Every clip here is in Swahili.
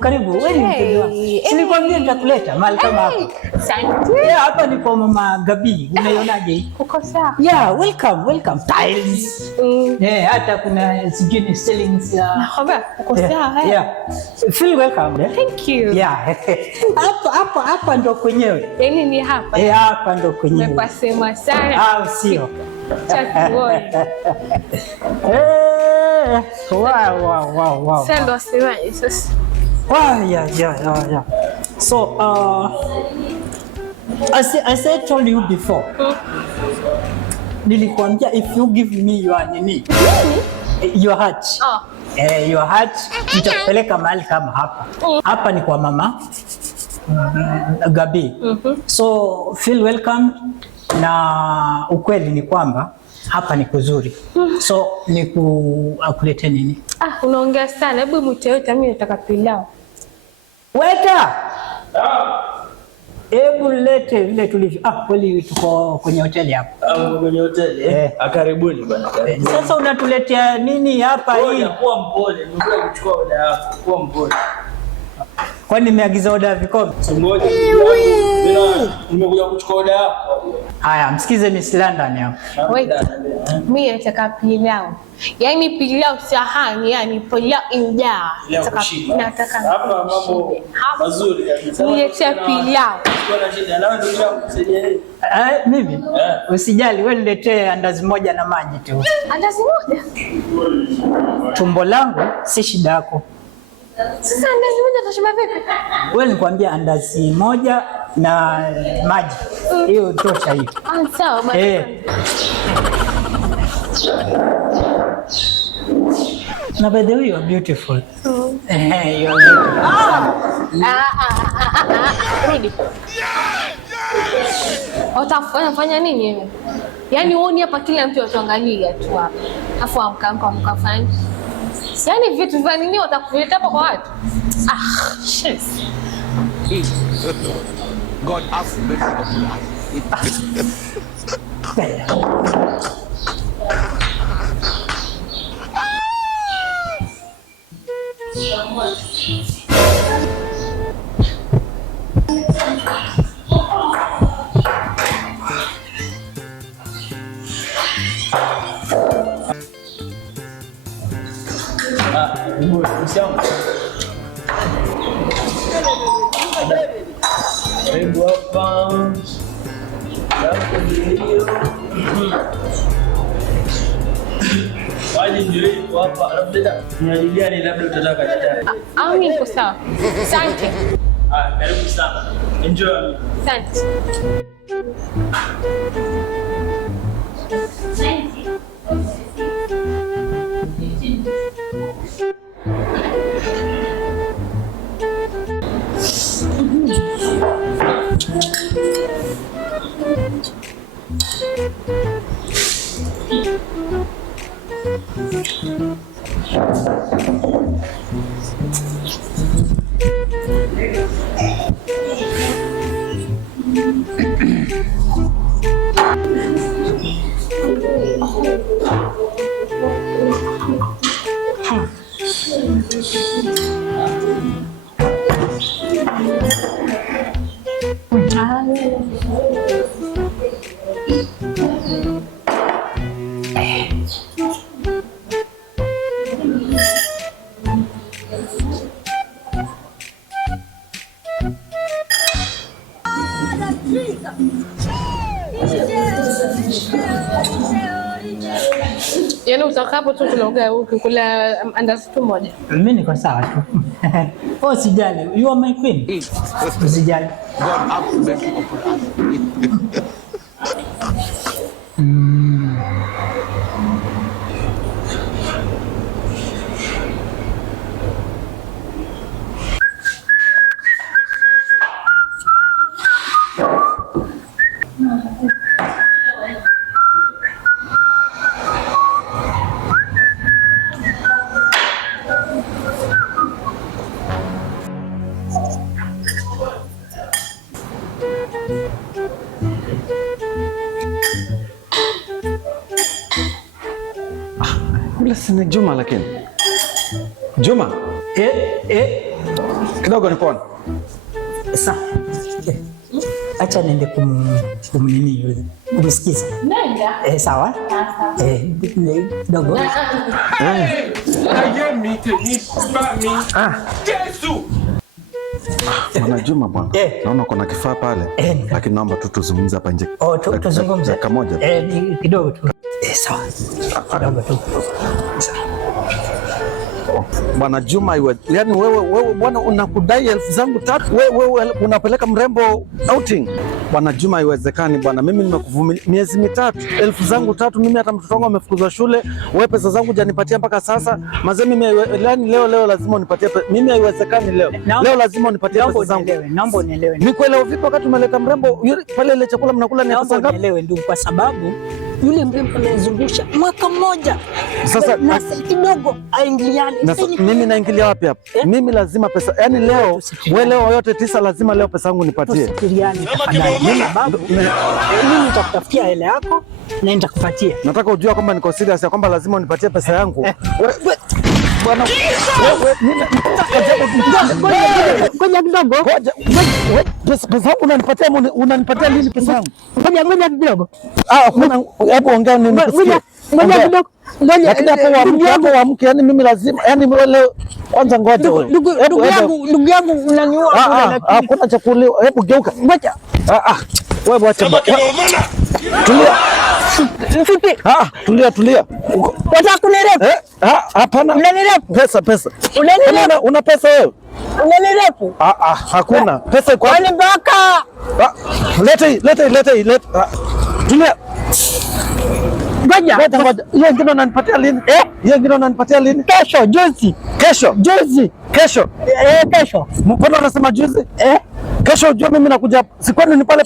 Karibu. Wewe nilikwambia nitakuleta mahali kama hapa. Asante. Hapa ni kwa Mama Gabi. Unaionaje? Uko sawa? Yeah, welcome. Tiles. Hata kuna sijini ceilings ya. Naomba uko sawa? Yeah. Feel welcome. Thank you. Yeah. Hapa ndo kwenyewe. Yaani ni hapa. Hapa ndo kwenyewe. Umepasema sana. Sio. Chakuone. Wow. Sasa ndo semaje sasa? Yeah. So, as I told you before, nilikwambia if you give me your heart, your heart, nitakupeleka mahali kama hapa. Hapa ni kwa Mama Gabi. So, feel welcome, na ukweli ni kwamba hapa ni kuzuri. So, akulete nini? Unaongea sana. Hebu mwite yote, mimi nataka pilau. Weta! Hebu lete vile tulivyo. Kweli tuko kwenye hoteli hapa. Kwenye hoteli? Karibuni bwana. Sasa unatuletea nini hapa hii? Kuwa mpole, nimekuja kuchukua oda yako. Kuwa mpole. Kwani nimeagiza oda ya vikombe? Ngoja. Nimekuja kuchukua oda yako. Haya, msikize Miss London hapa. Wait. Mimi nataka pilau. Yaani pilau sahani, yani pilau injaa. Nataka. Hapa mambo mazuri kabisa. Niletea pilau. Kuna shida na wewe ndio unakusaidia. Mimi? Usijali, wewe niletee andazi moja na maji tu. Andazi moja? Tumbo langu si shida yako. Sasa andazi moja utashiba vipi? Wewe nikwambia andazi moja na maji. Hiyo tosha hiyo. Sawa basi. Na by the way, you are beautiful. You are beautiful. Rudi. Utafanya nini wewe? Yaani uone hapa kila mtu atuangalia tu hapa. Afu amkafanya. Yaani vitu vya nini watakuleta hapa kwa watu? Shit. God have mercy upon us. Labda utataka dada. Mimi niko sawa. Asante. Karibu sana. Enjoy. Asante. Yaani utakapo tu tunaongea ukikula andazi tu moja. Mimi niko sawa tu. Usijali, you are my queen. Usijali. God have mercy upon us. si ni Juma lakini. Juma? Kidogo nipone. Sasa. Acha niende kumnini yule. Unisikiza? Nenda. Sawa? Kidogo. Bwana Juma bwana. Naona kuna kifaa pale. Lakini naomba tu tuzungumze hapa nje. Tuzungumze. Dakika moja. Kidogo tu. Sawa. Kidogo tu. Bwana Juma, yani wewe bwana unakudai 3,000. Wewe unapeleka mrembo outing. Bwana Juma, haiwezekani bwana. Mimi nimekuvumilia miezi mitatu, 3,000 mimi, hata mtoto wangu amefukuzwa shule. Wewe pesa zangu hujanipatia mpaka sasa. Mazee mimi yani leo lazima unipatie pesa. Mimi haiwezekani leo. Leo lazima unipatie pesa zangu. Naomba unielewe. Ni kuelewa vipi wakati umeleta mrembo pale, ile chakula mnakula ni pesa ngapi? Unielewe ndugu, kwa sababu yule mrembo amezungusha mwaka mmoja. Sasa na kidogo aingiliane. Mimi naingilia wapi hapa? Mimi lazima pesa. Yaani leo leo yote 9 lazima leo pesa yangu nipatie. Mimi nitakutafutia hela yako na nitakupatia. Nataka ujue kwamba niko serious ya kwamba lazima unipatie pesa yangu. Bwana ngoja kidogo. Pesa yangu unanipatia lini pesa yangu? Ngoja kidogo. Hebu ongea nini nikusikie. Ngoja kidogo. Lakini hapo wa mke, yani mimi lazima, yani leo kwanza ngoja wewe. Ndugu yangu unaniua. Hakuna cha kuliwa. Hebu geuka. Ngoja. Wewe acha. Tulia. Tulia. Unataka kunirepu? Hapana. Unanirepu? Pesa. Unanirepu? Una pesa wewe? Unanirepu? Hakuna. Pesa iko. Kwani baka? Leta hii. Tulia. Ngoja. Hiyo ingine unanipatia lini? Hiyo ingine unanipatia lini? Kesho, juzi. Kesho. Mbona unasema juzi? Kesho ujue mimi nakuja, sikwani ni pale.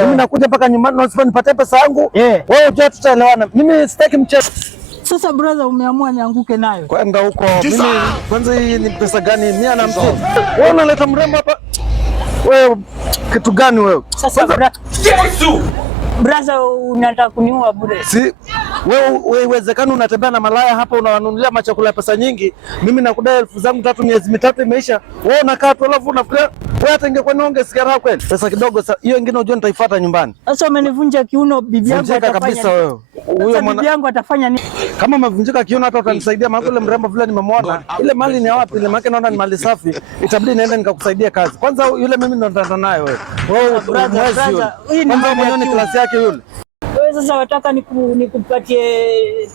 Mimi nakuja mpaka nyumbani na usiponipatie pesa yangu. Wewe ujue tutaelewana. Mimi sitaki mchezo. Sasa brother, umeamua nianguke nayo. Kwenda huko. Mimi kwanza hii ni pesa gani? 150. Wewe unaleta mrembo hapa. Wewe kitu gani wewe? Sasa brother, unataka kuniua bure. Si wewe uwezekano unatembea na malaya hapa, unawanunulia machakula ya pesa nyingi. Mimi nakudai 3,000, miezi mitatu imeisha. Wewe unakaa tu alafu unafikiria wewe hata ingekuwa niongee sigara kweli. Pesa kidogo hiyo ingine unajua nitaifuata nyumbani. Sasa umenivunja kiuno, bibi yangu atafanya kabisa wewe. Huyo bibi yangu atafanya nini? Kama umevunjika kiuno hata utanisaidia, maana yule mrembo vile nimemwona. Ile mali ni wapi? Ile maana naona ni mali safi. Itabidi niende nikakusaidia kazi. Kwanza yule mimi ndo nitaenda naye wewe. Wewe brother, hii ni mwenye klasi yake yule. Wewe sasa wataka nikupatie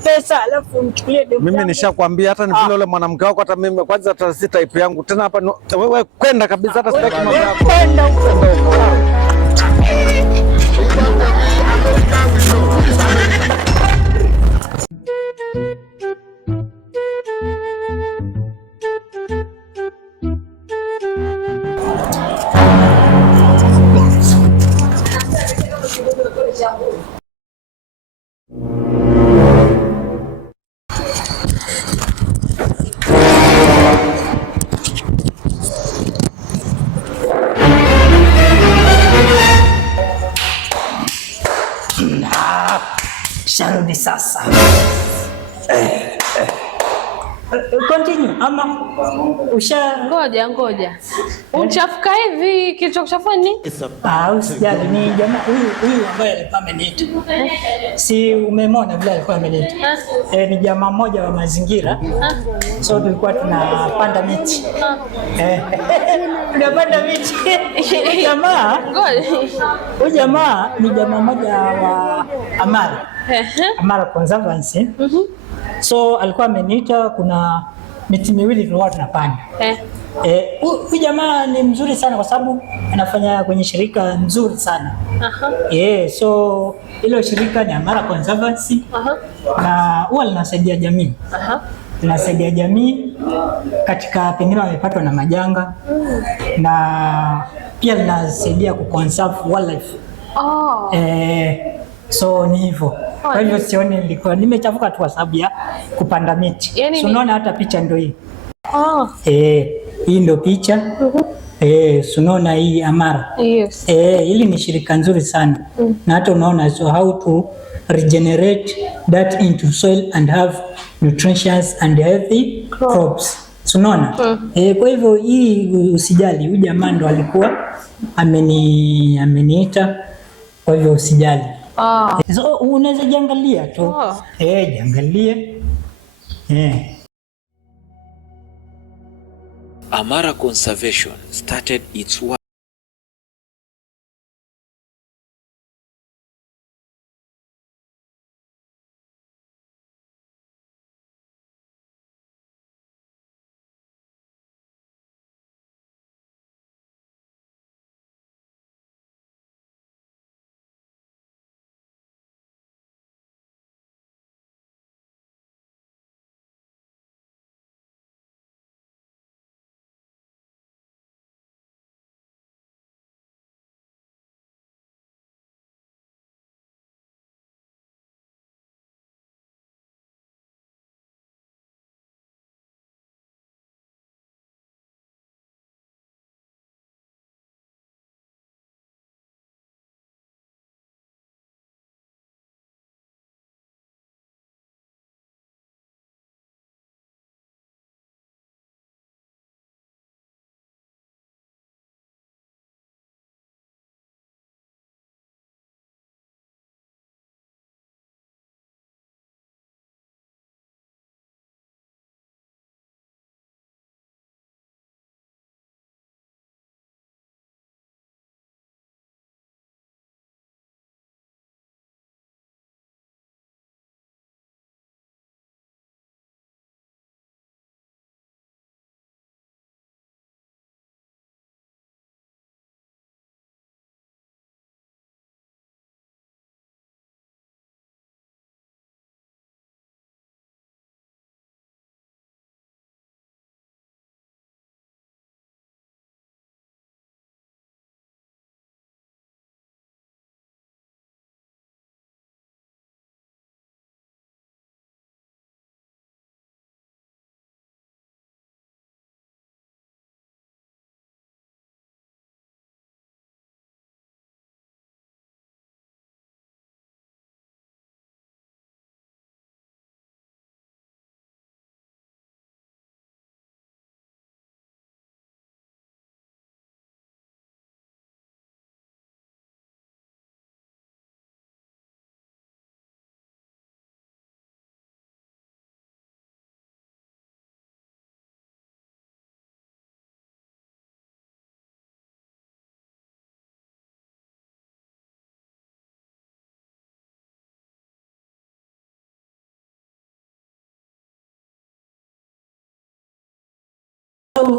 pesa alafu nichukulie demu. Mimi nishakwambia hata ni vile yule mwanamke wako, hata mimi kwanza hata si type yangu. Tena hapa wewe kwenda kabisa, hata sitaki mambo yako. Kwenda huko. Sharudi sasa. Continue ama ngoja. Uchafuka hivi, kitu kuchafua nini? Usijali, ni jamaa huyu ambaye alikuwa ameniita. Si umemwona vile alikuwa ameniita. Ni jamaa mmoja wa mazingira. So tulikuwa tunapanda miti. Tunapanda miti. Huyu jamaa ni jamaa mmoja wa Amara Conservancy. So alikuwa ameniita, kuna miti miwili tulikuwa tunapanda. Huyu jamaa ni mzuri sana kwa sababu anafanya kwenye shirika nzuri sana. So hilo shirika ni Amara Conservancy. Na huwa linasaidia jamii. Linasaidia jamii katika pengine wamepatwa na majanga. Na pia linasaidia kuconserve wildlife. So ni hivyo. Kwa hivyo sioni nilikuwa nimechafuka tu kwa sababu ya kupanda miti. Yani unaona hata picha ndio hii. Hii ndio picha. Unaona hii Amara. Yes. Hili ni shirika nzuri sana. Na hata unaona so how to regenerate that into soil and have nutritious and healthy crops. Unaona? Kwa hivyo hii usijali, huyu jamaa ndo alikuwa ameniita, kwa hivyo usijali. So unaweza jiangalia tu. Jiangalie. Amara Conservation started its work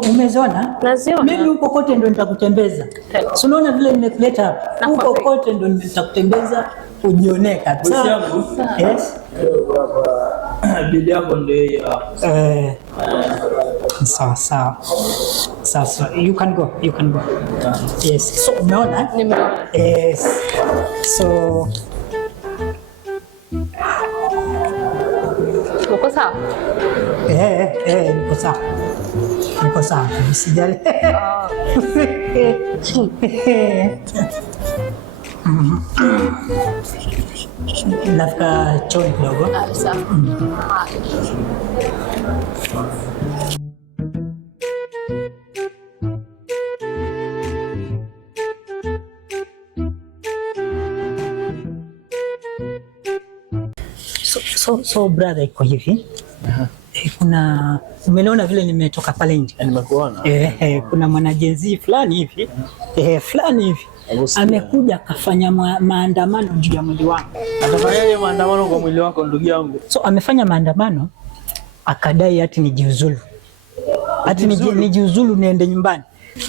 Umeziona? Naziona. Mimi huko kote ndo nitakutembeza. Si unaona vile nimekuleta hapa? Huko kote ndo nitakutembeza ujionee kabisa. Yes. Bili yako ndio hiyo. Sawa. Sasa you can go. Yes. So umeona? Nimeona. Yes. So uko sawa? Niko sawa. Usijali. Nafika chooni kidogo. Sawa. So brother, iko hivi. Kuna umeona vile nimetoka pale nje. Nimekuona. Kuna mwanajenzi fulani hivi. Amekuja akafanya maandamano juu ya mwili wangu. Atafanya maandamano kwa mwili wako ndugu yangu. So amefanya maandamano akadai ati nijiuzulu. Ati nijiuzulu niende nyumbani.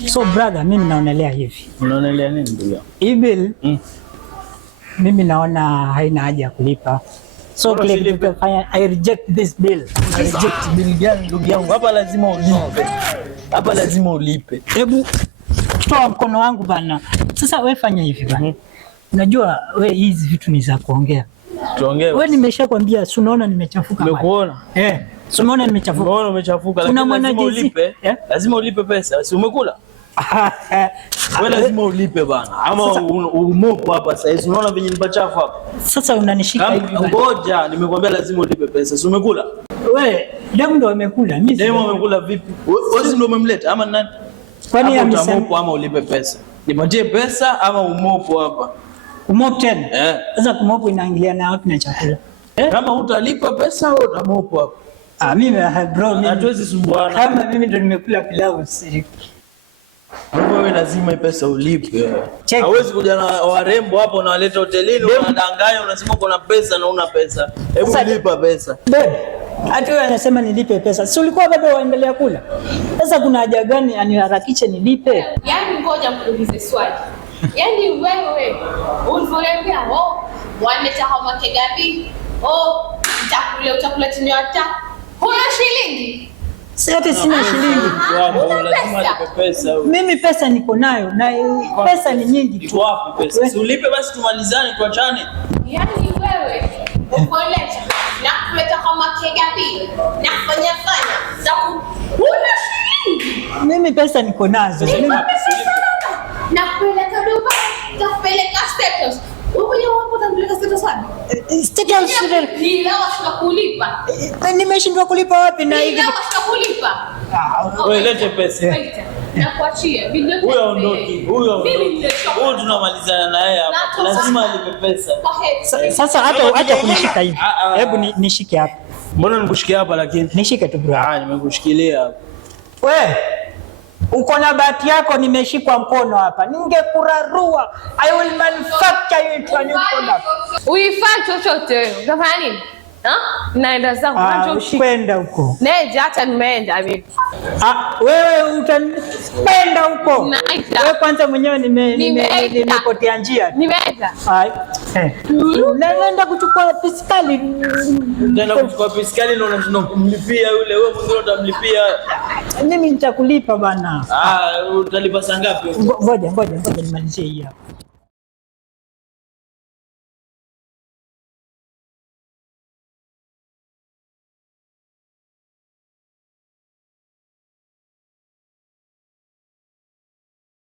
So brother, mimi naonelea hivi. Unaonelea nini ndugu yangu? Hii bill mimi naona haina haja ya kulipa. So I reject this bill. I reject bill gani ndugu yangu? Hapa lazima ulipe. Hebu toa mkono wangu bana. Sasa wewe fanya hivi bana. Unajua wewe hizi vitu ni za kuongea. Tuongee. Wewe nimeshakwambia, si unaona nimechafuka. Nimekuona. Si unaona nimechafuka. Unaona umechafuka, lakini lazima ulipe. Lazima ulipe pesa. Si umekula? Wewe lazima ulipe bana. Ama umopo hapa sasa. Unaona venye ni pachafu hapa. Sasa unanishika hivi. Ngoja, nimekwambia lazima ulipe pesa. Si umekula? Wewe demu ndo amekula. Mimi demu amekula vipi? Wewe ndio umemleta ama nani? Kwani amemopo ama ulipe pesa? Nipatie pesa ama umopo hapa? Umopo tena? Sasa kumopo inaingilia na wapi na chakula? Kama utalipa pesa au utamopo hapa? Mimi bro, mimi hatuwezi sumbuana. Kama mimi ndo nimekula pilau siri. Wewe lazima pesa ulipe. Hauwezi kuja na warembo hapo unawaleta hotelini unadanganya unasema uko na pesa na una pesa. Hebu lipa pesa. Babe, hata wewe unasema nilipe pesa. Si ulikuwa bado waendelea kula? Sasa kuna haja gani aniharakishe nilipe? Yaani ngoja mkuulize swali. Yaani wewe ulivyoniambia wanaleta homa kegapi? Chakula chenye hata huna shilingi. Sasa sina shilingi. Lazima lipe pesa. Mimi pesa niko nayo na pesa ni nyingi tu. Wapi pesa? Si ulipe basi tumalizane tuachane. Yaani wewe ukoleta na kuleta kama kegapi na kufanya huna shilingi. Mimi pesa niko nazo. Na kupeleka Dubai, na kupeleka status. Wewe wapo utamleka status wapi? Status ni lao tunakulipa. Nimeshindwa kulipa wapi na hivi? Ni lao tunakulipa. Wewe lete pesa. Nakuachia. Huyo aondoki. Huyo tunamalizana na yeye hapa. Lazima alipe pesa. Sasa hata kunishika hivi. Hebu nishike hapa. Mbona nikushikia hapa lakini? Nishike tu bro. Nimekushikilia hapa. Wewe uko na bahati yako, nimeshikwa mkono hapa. Ningekurarua. I will manufacture you into a new product. Uifanye chochote wewe. Utafanya nini? Naenda zangu acha ushike. Kwenda huko. Neja hata nimeenda mimi. Wewe utaenda huko. Wewe kwanza mwenyewe nimepotea njia. Nimeenda. Naenda kuchukua fiskali. Nenda kuchukua fiskali na unashinda kumlipia yule. Wewe mwingine utamlipia. Mimi nitakulipa bana. Utalipa saa ngapi? Ngoja nimalizie hii hapa.